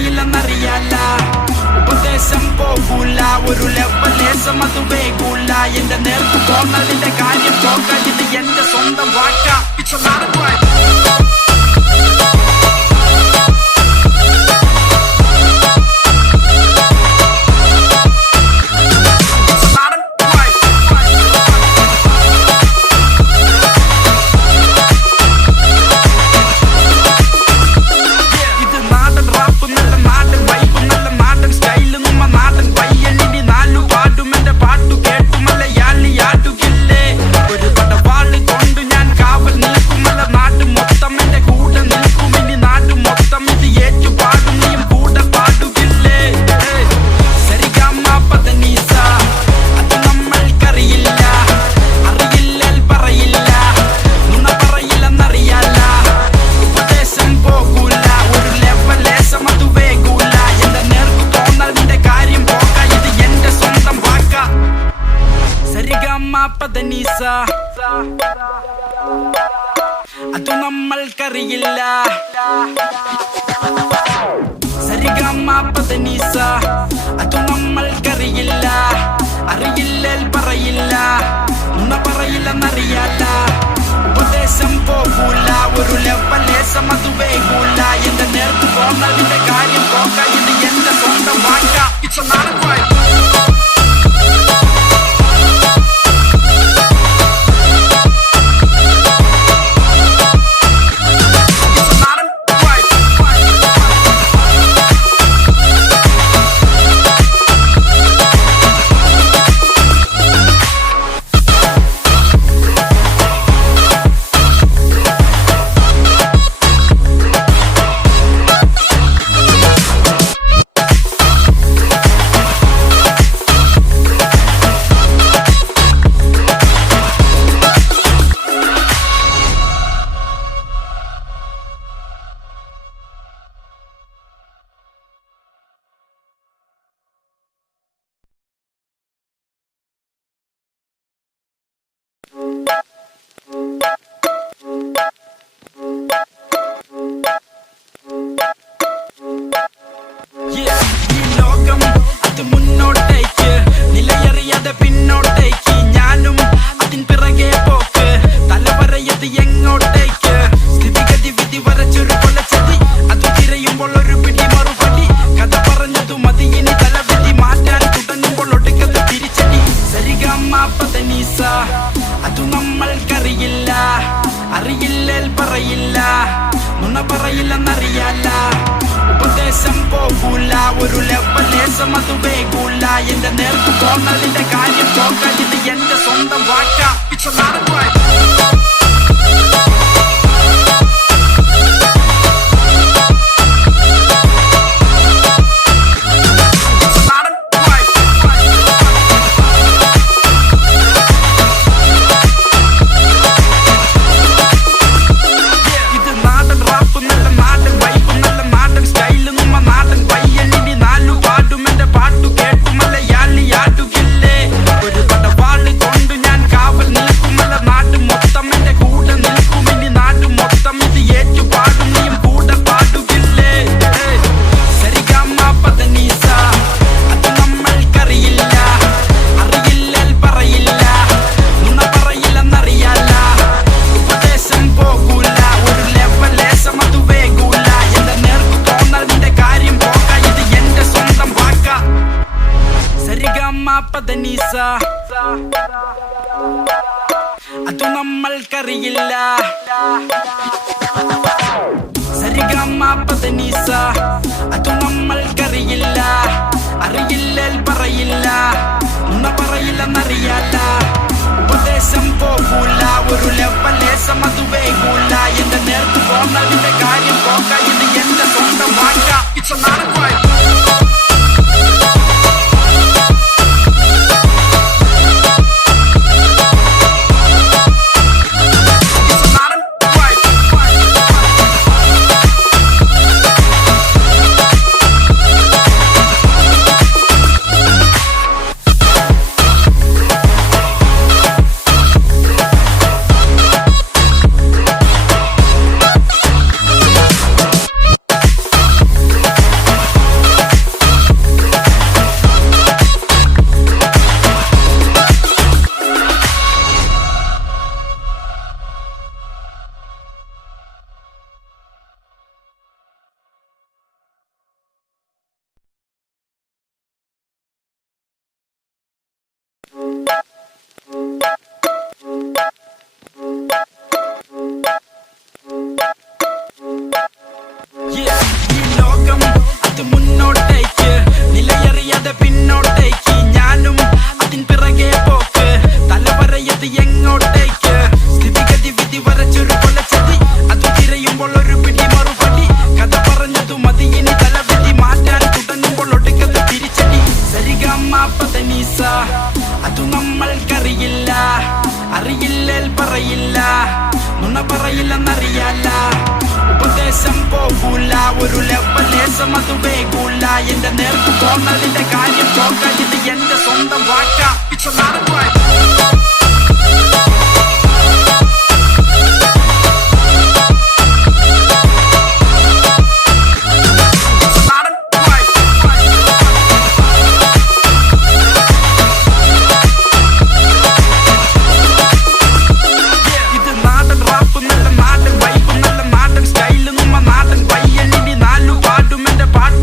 പറയില്ലെന്നറിയാല ഉപദേശം പോകൂല ഒരു ലെവലേശം അത് വേകൂല എന്റെ നേർക്ക് പോന്നതിന്റെ കാര്യം പോകാൻ ഇത് എന്റെ സ്വന്തം വാക്ക It's a lot of work അതു നമ്മൾക്കറിയില്ല സരിഗമപദനിസ അതു നമ്മൾക്കറിയില്ല അറിയില്ലേൽ പറയില്ല നുണ പറയില്ലെന്നറിയാല ഉപദേശം പോകൂല ഒരു ലെവലേശം അത് വേകൂല എന്റെ നേർക്ക് പോന്നതിന്റെ കാര്യം പോകാൻ ഇത് എന്റെ സ്വന്തം വാക്ക It's a lot of work അതു നമ്മൾക്കറിയില്ല അറിയില്ലേൽ പറയില്ല നുണ പറയില്ലെന്നറിയാല ഉപദേശം പോകൂല ഒരു ലെവലേശം അത് വേകൂല എന്റെ നേർക്ക് പോന്നതിന്റെ കാര്യം പോകാൻ ഇത് എന്റെ സ്വന്തം വാക്ക It's a lot of work അതു നമ്മൾക്കറിയില്ല സരിഗമപദനിസ അതു നമ്മൾക്കറിയില്ല അറിയില്ലേൽ പറയില്ല നുണ പറയില്ലെന്നറിയാല ഉപദേശം പോകൂല ഒരു ലെവലേശം അത് വേകൂല എന്റെ നേർക്ക് പോന്നതിന്റെ കാര്യം പോകാൻ ഇത് എന്റെ സ്വന്തം വാക്ക It's a lot of work നമ്മൾക്കറിയില്ല അറിയില്ലേൽ പറയില്ല നുണ പറയില്ലെന്നറിയാല ഉപദേശം പോകൂല ഒരു ലെവലേശം അത് വേകൂല എന്റെ നേർക്ക് പോന്നതിന്റെ കാര്യം പോക്ക ഇത് എന്റെ സ്വന്തം വാക്ക. It's a lot of